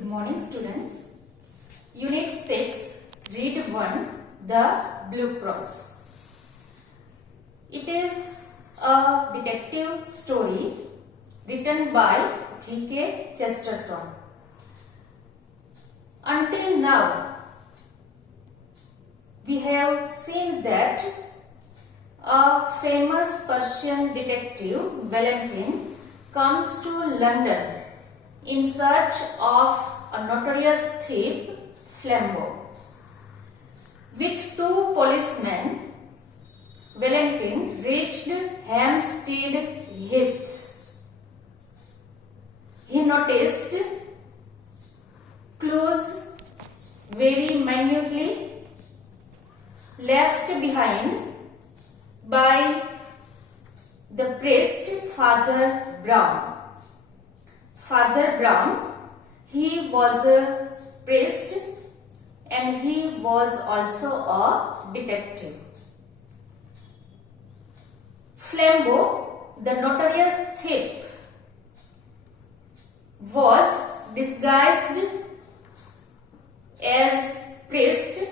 Good morning, students. Unit 6, Read 1, The Blue Cross. It is a detective story written by G.K. Chesterton. Until now, we have seen that a famous Persian detective, Valentine, comes to London in search of a notorious thief, Flambeau. With two policemen, Valentine reached Hampstead Heath. He noticed clues very minutely left behind by the priest Father Brown. Father Brown, he was a priest and he was also a detective. Flambeau, the notorious thief, was disguised as priest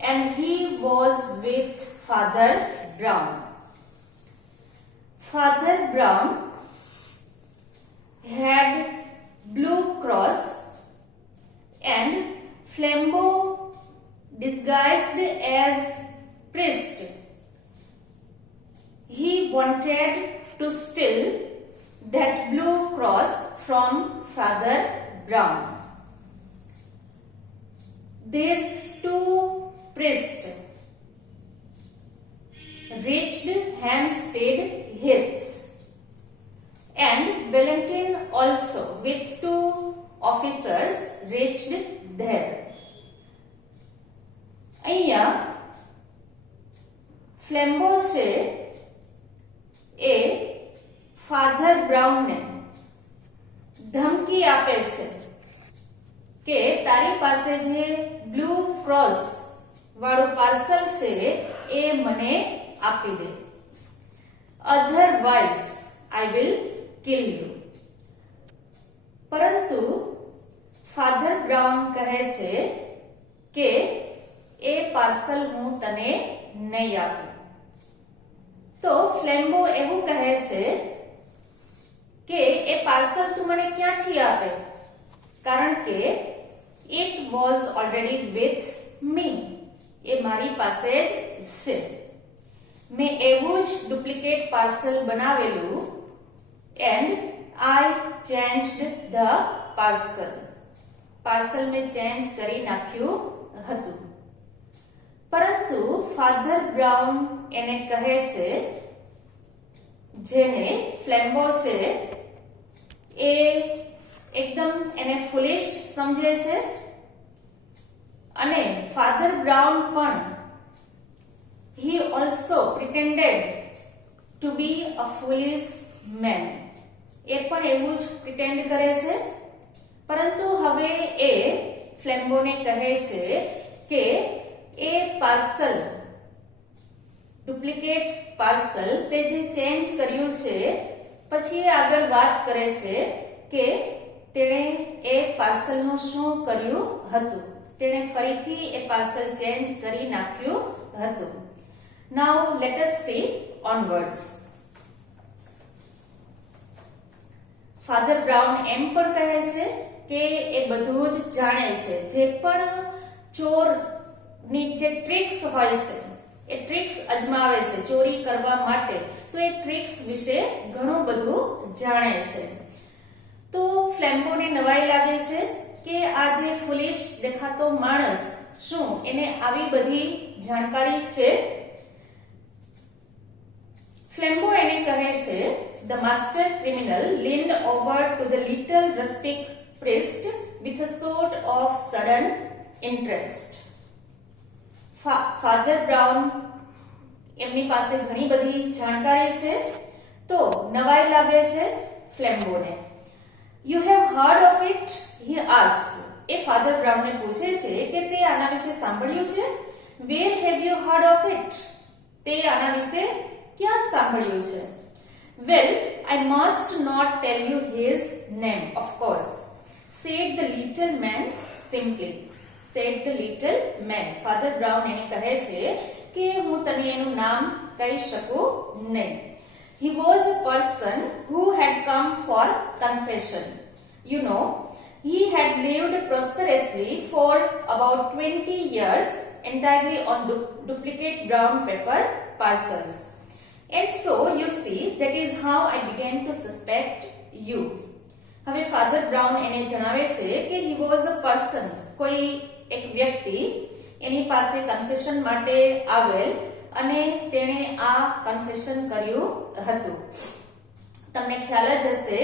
and he was with Father Brown. Father Brown had blue cross and Flambeau disguised as priest. He wanted to steal that blue cross from Father Brown. These two priests reached Hampstead Heath, and Valentine also with two officers reached there. અહીંયા ફ્લેમ્બો છે એ father બ્રાઉનને ધમકી આપે છે કે તારી પાસે જે blue cross વાળું પાર્સલ છે એ મને આપી દે, otherwise I will kill you. પરંતુ ફાધર બ્રાઉન કહે છે કે એ પાર્સલ હું તને નહીં આપું. તો ફ્લેમ્બો એવું કહે છે કે એ પાર્સલ તું મને ક્યાંથી આપે, કારણ કે it was already with me, એ મારી પાસે જ છે. મેં એવું જ ડુપ્લિકેટ પાર્સલ બનાવેલું and I changed the parcel. Parcel મેં ચેન્જ કરી નાખ્યું હતું. પરંતુ ફાધર બ્રાઉન એને કહે છે, જેને ફ્લેમ્બો છે એ એકદમ એને ફુલિશ સમજે છે અને ફાધર બ્રાઉન પણ he also pretended to be a foolish man. એ પણ એવું જ પ્રિટેન્ડ કરે છે, પરંતુ હવે એ ફ્લેમ્બોને કહે છે કે એ પાર્સલ, ડુપ્લિકેટ પાર્સલ તે જે ચેન્જ કર્યું છે, પછી એ આગળ વાત કરે છે કે તેણે એ પાર્સલનું શું કર્યું હતું. તેણે ફરીથી એ પાર્સલ ચેન્જ કરી નાખ્યું હતું. Now let us see onwards. Father Brown એમ પણ કહે છે કે એ બધું જ જાણે છે, જે પણ ચોરની જે ટ્રિક્સ હોય છે એ ટ્રિક્સ અજમાવે છે ચોરી કરવા માટે, તો એ ટ્રિક્સ વિશે ઘણું બધું જાણે છે. તો ફ્લેમ્બોને નવાઈ લાગે છે કે આ જે ફુલિશ દેખાતો માણસ શું એને આવી બધી જાણકારી છે. ફ્લેમ્બો એને કહે છે, the master criminal leaned over to the little rustic priest with a sort of sudden interest. Father Brown એમની પાસે ઘણી બધી જાણકારી છે, તો નવાઈ લાગે છે ફ્લેમ્બોને. You have heard of it? He asked. એ ફાધર બ્રાઉનને પૂછે છે કે તે આના વિશે સાંભળ્યું છે? Where have you heard of it? તે આના વિશે ક્યાં સાંભળ્યું છે? Well, I must not tell you his name, of course. said the little man simply. said the little man. Father Brown એને કહે છે કે હું તને એનું નામ કહી શકું નહીં. He was a person who had come for confession. You know, he had lived prosperously for about 20 years entirely on duplicate brown paper parcels. And so, you see, that is how I began to suspect you. હવે father brown એને જણાવે છે કે he was a person, કોઈ એક વ્યક્તિ એની પાસે confession માટે આવેલ અને તેણે આ કન્ફેશન કર્યું હતું. તમને ખ્યાલ જ હશે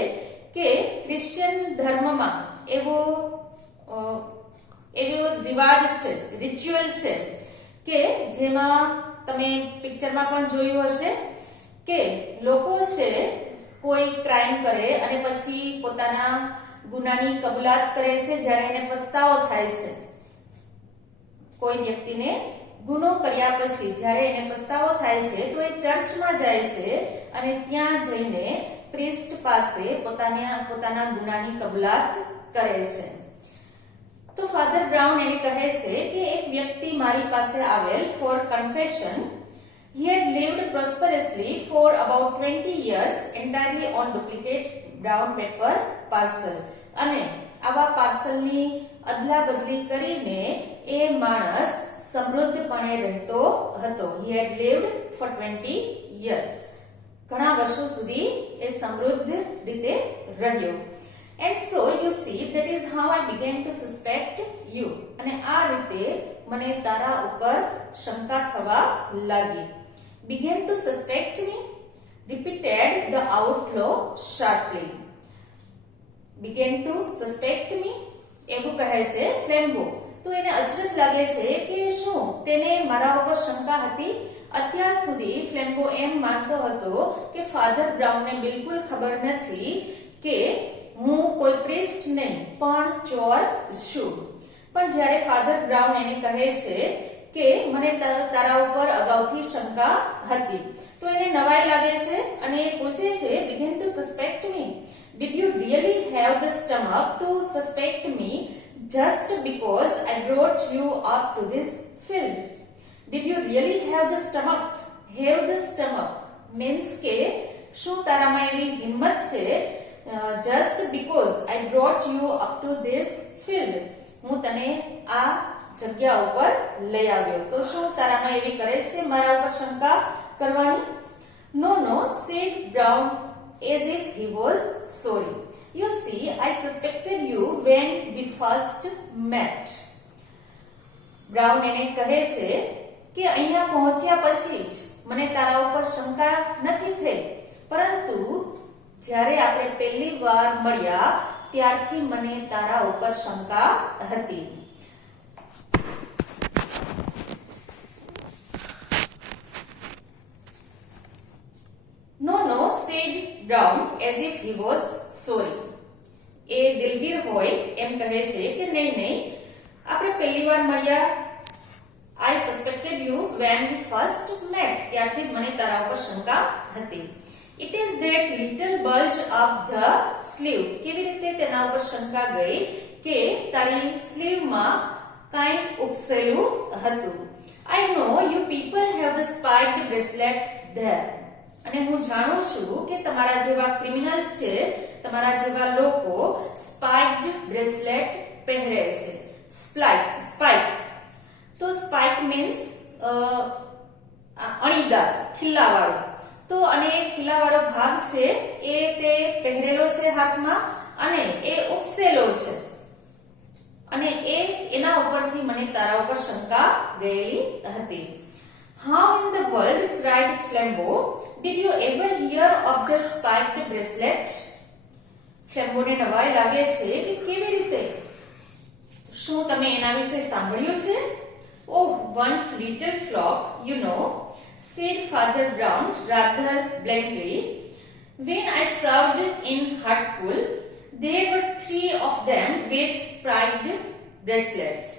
કે ક્રિશ્ચિયન ધર્મમાં એવો રિવાજ છે, રિચ્યુઅલ છે કે જેમાં તમે પિક્ચરમાં પણ જોયું હશે કે લોકો છે કોઈ ક્રાઇમ કરે અને પછી પોતાના ગુનાની કબૂલાત કરે છે જ્યારે એને પસ્તાવો થાય છે. કોઈ વ્યક્તિને ગુનો કર્યા પછી જ્યારે એને પસ્તાવો થાય છે તો એ ચર્ચમાં જાય છે અને ત્યાં જઈને પ્રિસ્ટ પાસે પોતાના ગુનાની કબૂલાત કરે છે. તો ફાધર બ્રાઉન એને કહે છે કે એક વ્યક્તિ મારી પાસે આવેલ for confession. He had lived prosperously for about 20 years entirely on duplicate brown paper parcel. અને આવા પાર્સલની અદલા બદલી કરીને એ માણસ સમૃદ્ધપણે રહેતો હતો. He had lived for 20 years. ઘણા વર્ષો સુધી એ સમૃદ્ધ રીતે રહ્યો. And so you see, that is how I began to suspect you. અને આ રીતે મને તારા ઉપર શંકા થવા લાગી. Began to suspect me? Repeated the outlaw sharply. Began to suspect me? એવું કહે છે ફ્લેમ્બો. તો એને અચરજ લાગે છે કે શું તેને મારા ઉપર શંકા હતી. અત્યાર સુધી ફ્લેમ્બો એમ માનતો હતો કે ફાધર બ્રાઉનને બિલકુલ ખબર નથી કે હું કોઈ પ્રિસ્ટ નહીં પણ ચોર છું. પણ જ્યારે ફાધર બ્રાઉન એને કહે છે કે મને તારા ઉપર અગાઉથી શંકા હતી તો એને નવાઈ લાગે છે અને એ પૂછે છે, begin to suspect me? Did you really have the stomach to suspect me just because I brought you up to this field? Did you really have the stomach? Have the stomach means કે શું તારામાં એવી હિંમત છે just because I brought you up to this field? હું તને આ જગ્યા ઉપર લઈ આવ્યો તો શું તારામાં એવી કરે છે મારા ઉપર શંકા કરવાની? No, said Brown as if he was sorry. You see, I suspected you when we first met. Brown એને કહે છે કે અહીંયા પહોંચ્યા પછી જ મને તારા ઉપર શંકા નથી થઈ, પરંતુ જ્યારે આપણે પહેલી વાર મળ્યા ત્યારથી મને તારા ઉપર શંકા હતી. No, said Brown as if he was sorry. એ દિલગીર હોય એમ કહે છે કે નહીં આપણે પહેલી વાર મળ્યા. I suspected you when we first met. ત્યારથી જ મને તારા ઉપર શંકા હતી. It is that little bulge up the sleeve. કેવી રીતે તેના ઉપર શંકા ગઈ કે તારી સ્લીવમાં કાંઈ ઉપસેલું હતું. I know you people have the spiked bracelet there. અને હું જાણું છું કે તમારા જેવા ક્રિમિનલ્સ છે, તમારા જેવા લોકો સ્પાઇક્ડ બ્રેસલેટ પહેરે છે. સ્પાઇક તો સ્પાઇક મીન્સ અણીદાર, ખિલ્લાવાળો. તો અને એ ખિલ્લાવાળો ભાગ છે એ તે પહેરેલો છે હાથમાં અને એ ઉપસેલો છે અને એના ઉપરથી મને તારા ઉપર શંકા ગયેલી હતી. How in the world, cried Flambeau, did you ever hear of the spiked bracelet? Flambeau ને નવાઈ લાગે છે કે કેવી રીતે, શું તમે એના વિશે સાંભળ્યું છે? Oh, once little flock, you know, said Father Brown rather bluntly. When I served in Hartpool, there were 3 of them with spiked bracelets.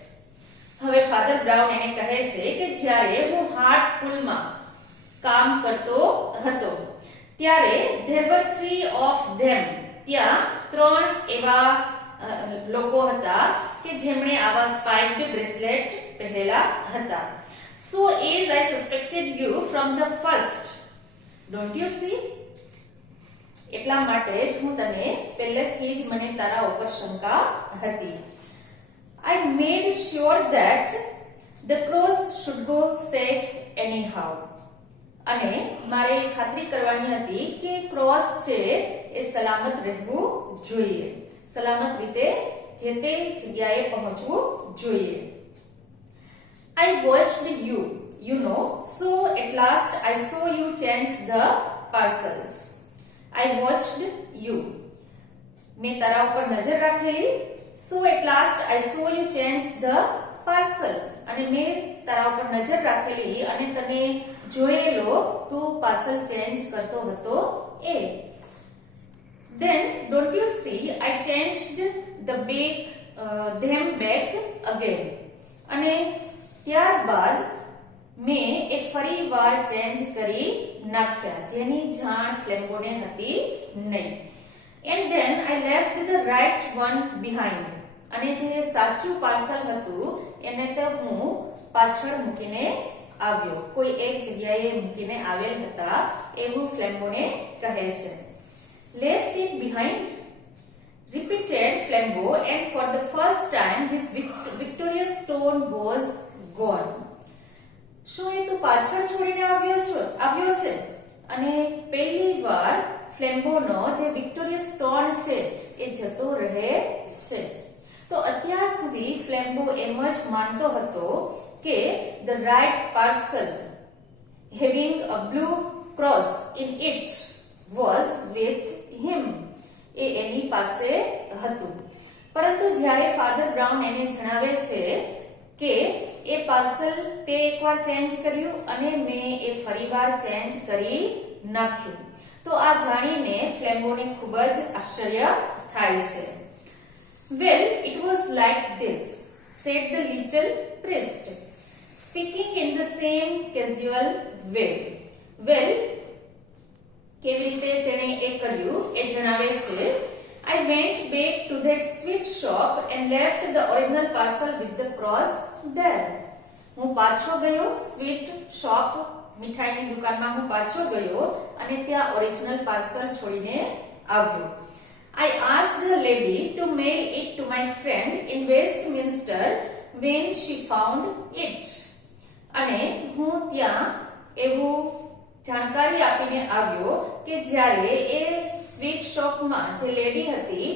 હવે ફાધર બ્રાઉન એને કહે છે કે જ્યારે હું હાર્ટપુલમાં કામ કરતો હતો ત્યારે there were 3 of them, ત્યાં 3 એવા લોકો હતા કે જેમણે આવા સ્પાઇક્ડ બ્રેસલેટ પહેરેલા હતા. So as I suspected you from the first, don't you see? એટલા માટે જ હું તને પહેલેથી જ મને તારા ઉપર શંકા હતી. I made sure that the cross should go safe anyhow. અને મારે ખાતરી કરવાની હતી કે ક્રોસ છે એ સલામત રહેવું જોઈએ, સલામત રીતે જે તે જગ્યાએ પહોંચવું જોઈએ. I watched you, you know, so at last I saw you change the parcels. I watched you. મેં તારા ઉપર નજર રાખેલી. So at last I saw you change the parcel. અને મેં તારા ઉપર નજર રાખેલી અને તને જોયેલો તું પાર્સલ ચેન્જ કરતો હતો એ. Then don't you see I changed them back again. અને ત્યારબાદ મેં એ ફરી વાર ચેન્જ કરી નાખ્યા, જેની જાણ ફ્લેમ્બોને હતી નહીં. And then I left the right one behind. અને જે સાચું પાર્સલ હતું એને તો હું પાછળ મૂકીને આવ્યો, કોઈ એક જગ્યાએ મૂકીને આવેલ હતા એવું ફ્લેમ્બોને કહે છે. Left it behind, repeated Flambeau, and for the first time his victorious tone was gone. શું એ તું પાછળ છોડીને આવ્યો છે? અને પહેલી વાર ફ્લેમ્બોનો જે વિક્ટોરિયસ ટોન છે એ જતો રહે છે. તો અત્યાર સુધી ફ્લેમ્બો એમ જ માનતો હતો કે the right parcel having a blue cross in it was with him. એ એની પાસે હતું. પરંતુ જ્યારે ફાધર બ્રાઉન એને જણાવે છે કે એ પાર્સલ તે એકવાર ચેન્જ કર્યું અને મેં એ ફરીવાર ચેન્જ કરી નાખ્યું, તો આ જાણીને ફ્લેમ્બોને ખૂબ જ આશ્ચર્ય થાય છે. Well, it was like this, said the little priest, speaking in the same casual way. Well, કેવી રીતે તેણે એ કર્યું એ જણાવે છે. I went back to that sweet shop and left the original parcel with the cross there. હું પાછો ગયો sweet shop, મીઠાઈની દુકાનમાં હું પાછો ગયો અને ત્યાં ઓરિજિનલ પાર્સલ છોડીને આવ્યો. I asked the lady to mail it to my friend in Westminster when she found it. અને હું ત્યાં એવું જાણકારી આપીને આવ્યો કે જ્યારે એ સ્વીટ શોપમાં જે લેડી હતી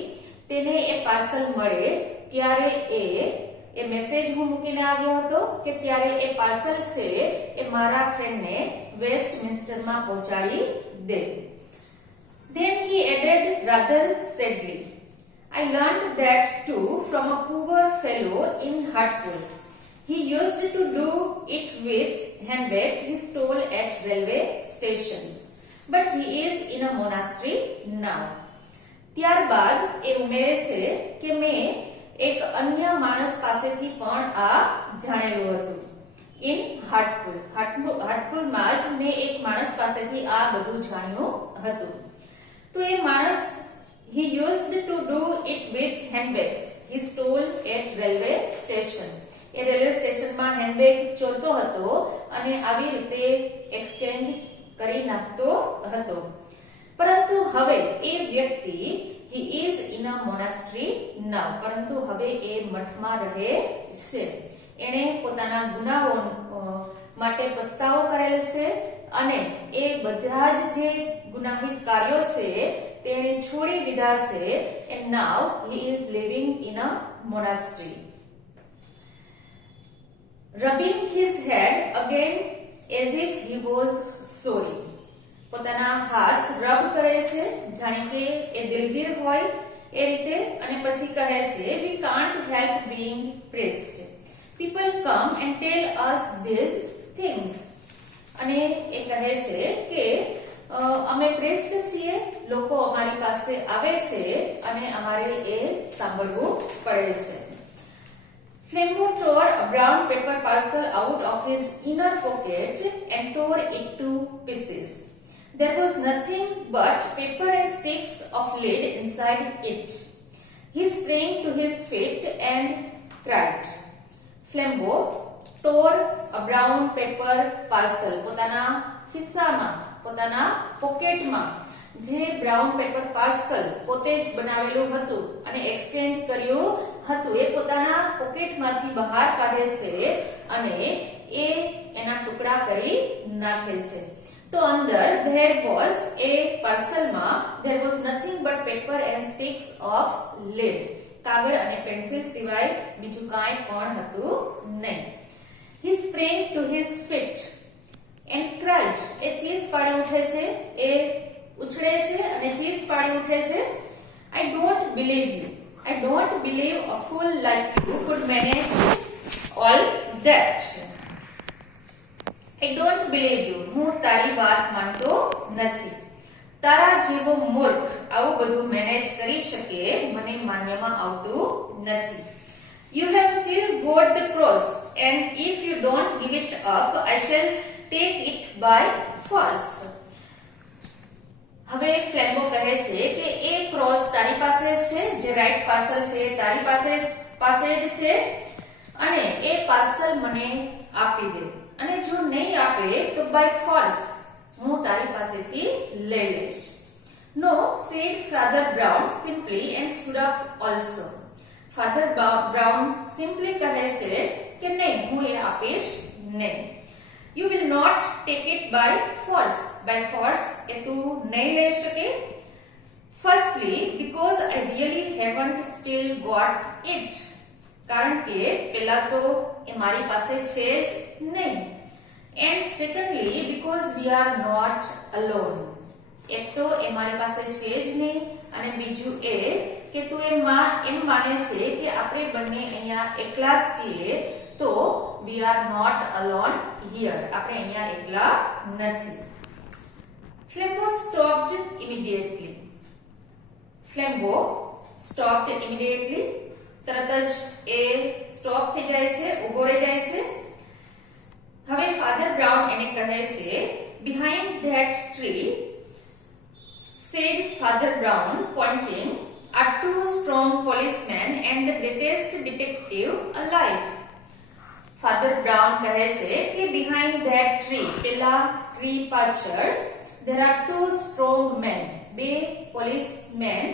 તેને એ પાર્સલ મળે ત્યારે એ મેસેજ હું મૂકીને આવ્યો હતો કે ત્યારે એ પાર્સલ છે એ મારા ફ્રેન્ડને વેસ્ટમિન્સ્ટરમાં પહોંચાડી દે. Then he added rather sadly, I learned that too from a poor fellow in Hartlepool. He used to do it with handbags he stole at railway stations, but he is in a monastery now. ત્યારબાદ એ ઉમેરે છે કે મેં એક અન્ય માણસ પાસેથી પણ આ જાણેલું હતું. ઇન હાર્ટપુલમાં જ મેં એક માણસ પાસેથી આ બધું જાણ્યું હતું. તો એ માણસ he used to do it with handbags he stole at railway station. A railway સ્ટેશનમાં હેન્ડબેગ ચોરતો હતો અને આવી રીતે એક્સચેન્જ કરી નાખતો હતો. પરંતુ હવે એ વ્યક્તિ he is in a monastery now, પરંતુ હવે એ મઠમાં રહે છે. એણે પોતાના ગુનાઓ માટે પસ્તાવો કરેલ છે અને એ બધા જ જે ગુનાહિત કાર્યો છે તેણે છોડી દીધા છે. and now he is living in a monastery. Rubbing his head again as if he was sorry. પોતાના હાથ રબ કરે છે જાણે કે એ દિલગીર હોય એ રીતે અને પછી કહે છે we can't help being pressed. People come and tell us these things. અને એ કહે છે કે અમે પ્રેસ્ડ છીએ, લોકો અમારી પાસે આવે છે અને અમારે એ સાંભળવું પડે છે. Flambeau tore a brown paper parcel out of his inner pocket and tore it to pieces. There was nothing but paper and sticks of lead inside it. He sprang to his feet and cried. Flambeau tore a brown paper parcel. પોતાના ખિસ્સામાં, પોતાના પોકેટમાં જે brown paper parcel પોતે જ બનાવેલું હતું અને exchange કર્યું હતું એ પોતાના પોકેટમાંથી બહાર કાઢે છે અને એ એના ટુકડા કરી નાખે છે. તો અંદર there was a parcelમાં there was nothing but paper and sticks of lead. કાગળ અને પેન્સિલ સિવાય બીજું કાંઈ પણ હતું નહીં. He sprang to his feet and cried. એ ચીસ પાડી ઉઠે છે, એ ઉછળે છે અને ચીસ પાડી ઉઠે છે. I don't believe you. I don't believe a fool like you could manage all that. I don't believe you. હું તારી વાત માનતો નથી. તારા જેવો મૂર્ખ આવું બધું મેનેજ કરી શકે મને માન્યમાં આવતું નથી. You have still got the cross and if you don't give it up I shall take it by force. હવે ફ્લેમ્બો કહે છે કે એ ક્રોસ તારી પાસે છે, જે રાઈટ પાર્સલ છે તારી પાસે જ છે અને એ પાર્સલ મને આપી દે અને જો નહીં આપે તો બાય ફોર્સ હું તારી પાસેથી લઈ લઈશ. No, said Father Brown simply and stood up also. Father Brown simply કહે છે કે નહીં, હું એ આપીશ નહીં. You will not take it by force. By force એ તું નહીં લઈ શકે. Firstly, because I really haven't still got it. કારણ કે પહેલા તો એ મારી પાસે છે જ નહીં. And secondly, because we are not alone. એક તો એ મારી પાસે છે જ નહીં અને બીજું એ કે તું એમ માને છે કે આપણે બંને અહીંયા એકલા જ છીએ, તો we are not alone here. આપણે અહીંયા એકલા નથી. Flambeau stopped immediately. Flambeau stopped immediately. તરત જ એ સ્ટોપ થઈ જાય છે, ઊભો રહી જાય છે. હવે ફાધર બ્રાઉન એને કહે છે, behind that tree, said Father Brown, pointing, are two strong policemen and the greatest detective alive. Father Brown કહે છે કે behind that tree, પેલા ટ્રી પાછળ, there are two strong men, બે policemen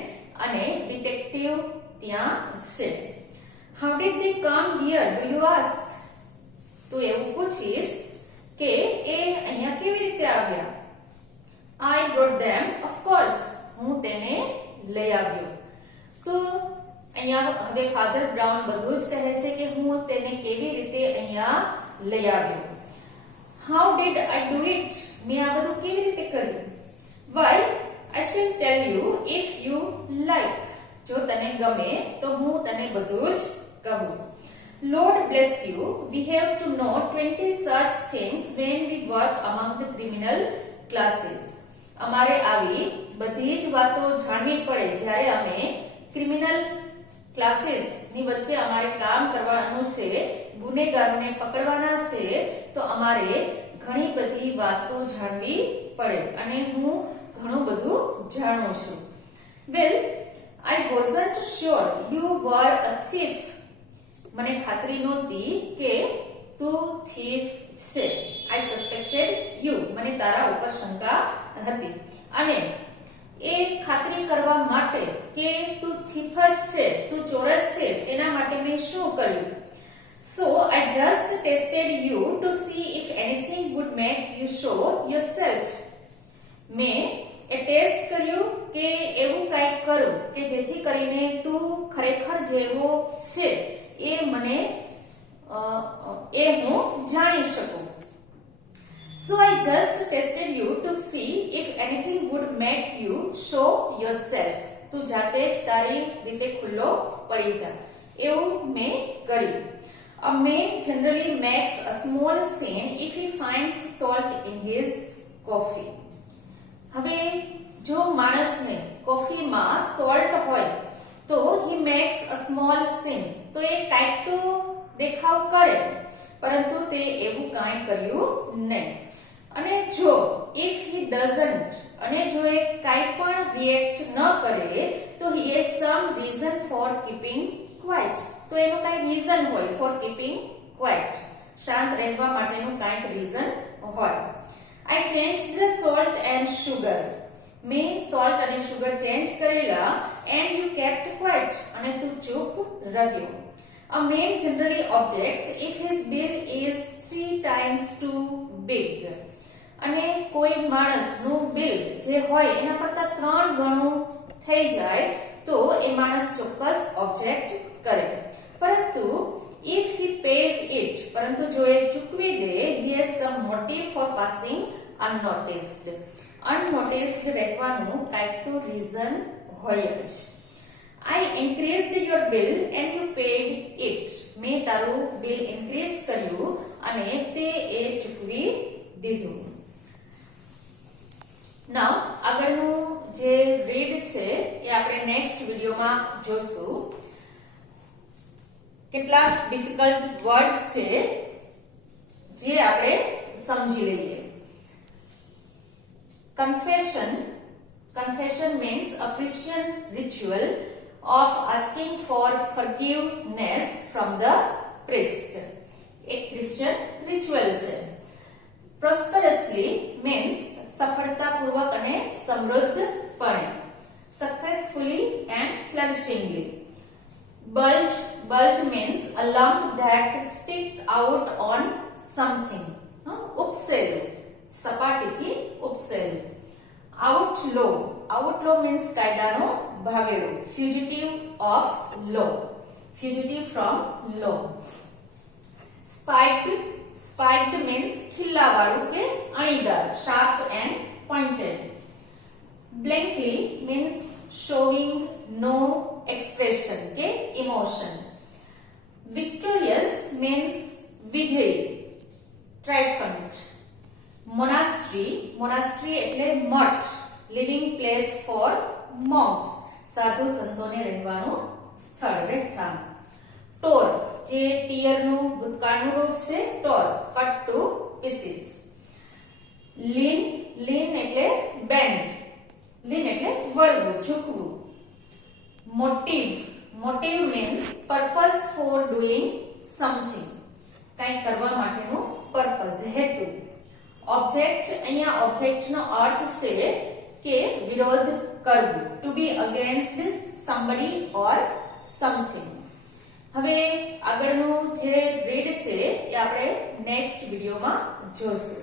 અને detective ત્યાં છે. How did they come here, do you ask? તો એવું પૂછીશ કે એ અહીંયા કેવી રીતે આવ્યા? I brought them, of course. હું તેને લઈ આવ્યો. તો અહીંયા હવે ફાધર બ્રાઉન બધું જ કહે છે કે હું તેને કેવી રીતે અહીંયા લઈ આવ્યો. How did I do it? મેં આ બધું કેવી રીતે કર્યું? Why, I shall tell you if you like. જો તને ગમે તો હું તને બધું જ કહું. Lord bless you, we have to know 20 such things when we work among the criminal classes. અમારે આવી બધી જ વાતો જાણવી પડે જ્યારે અમે ક્રિમિનલ ક્લાસીસ ની વચ્ચે અમારે કામ કરવાનું છે, ગુનેગારોને પકડવાના છે, તો અમારે ઘણી બધી વાતો જાણવી પડે અને હું ઘણું બધું જાણું છું. Well, I wasn't sure you were a thief. મને ખાતરી નહોતી કે તું thief છે. I suspected you. મને તારા ઉપર શંકા હતી અને એ ખાતરી કરવા માટે કે તું thief જ છે, તું ચોર જ છે, તેના માટે મેં શું કર્યું? So I just tested you to see if anything would make you show yourself. મેં એ ટેસ્ટ કર્યું કે એવું કંઈક કરું કે જેથી કરીને તું ખરેખર જેવો છે એ હું જાણી શકું. So I just tested you to see if anything would make you show yourself. તું જાતે જ તારી રીતે ખુલ્લો પડી જા, એવું મેં કર્યું. A man generally makes a small scene if he finds salt in his coffee. હવે જો માણસને કોફીમાં સોલ્ટ હોય તો he makes a small scene. તો એ કાંઈક તો દેખાવ કરે, પરંતુ તે એવું કાંઈ કર્યું નહીં. અને જો if he doesn't અને જો એ કાઈ પણ રિએક્ટ ન કરે તો he has some reason for keeping quiet. તો એનું કાઈ રીઝન હોય for keeping quiet. શાંત રહેવા માટેનું કાઈક રીઝન હોય. I changed the salt and sugar. મેં salt અને sugar ચેન્જ કરેલા and you kept quiet અને તું ચૂપ રહ્યો. A man generally objects if his bill is 3 times too big. અને કોઈ માણસનું બિલ જે હોય એના કરતા 3 ગણું થઈ જાય તો એ માણસ ચોક્કસ ઓબ્જેક્ટ કરે. પરંતુ if he pays it પરંતુ જો એ ચૂકવી દે he has some motive for passing unnoticed. Unnoticed રહેવાનું કાંઈક તો રીઝન હોય જ. I increased your bill and you paid it. મેં તારું બિલ ઇન્ક્રીઝ કર્યું અને તે એ ચૂકવી દીધું. નાઉ આગળનું જે રીડ છે એ આપણે નેક્સ્ટ વિડિયોમાં જોશું. કેટલાક ડિફિકલ્ટ વર્ડ્સ છે જે આપણે સમજી લઈએ. Confession means a Christian ritual of asking for forgiveness from the priest. એક ક્રિશ્ચિયન રિચ્યુઅલ છે. Prosperously means સફળતાપૂર્વક અને સમૃદ્ધપણે. Successfully and flourishingly. Bulge means a lump that stick out on something. ઉપસેલું, સપાટીથી ઉપસેલું. Outlaw means કાયદાનો ભાગેલો. Fugitive of law. Fugitive from law. Spiked means ખિલ્લાવાળું કે અણીદાર, sharp and pointed. Blankly means showing no expression કે emotion. Victorious means વિજય, triumphant. Monastery એટલે મઠ, living place for monks, સાધુ સંતોને રહેવાનું સ્થળ, રહેઠાણ. ટોર જે ટીયરનું ભૂતકાળનું રૂપ છે, ટોર, cut to pieces. Lean એટલે bend, lean એટલે વળવું, ઝૂકવું. Motive means purpose for doing something, કંઈક કરવા માટેનું પર્પઝ, હેતુ. ઓબ્જેક્ટ, અહીંયા ઓબ્જેક્ટનો અર્થ છે કે વિરોધ કરવું, to be against somebody or something. હવે આગળનું જે રીડ છે એ આપણે નેક્સ્ટ વિડિયોમાં જોશું.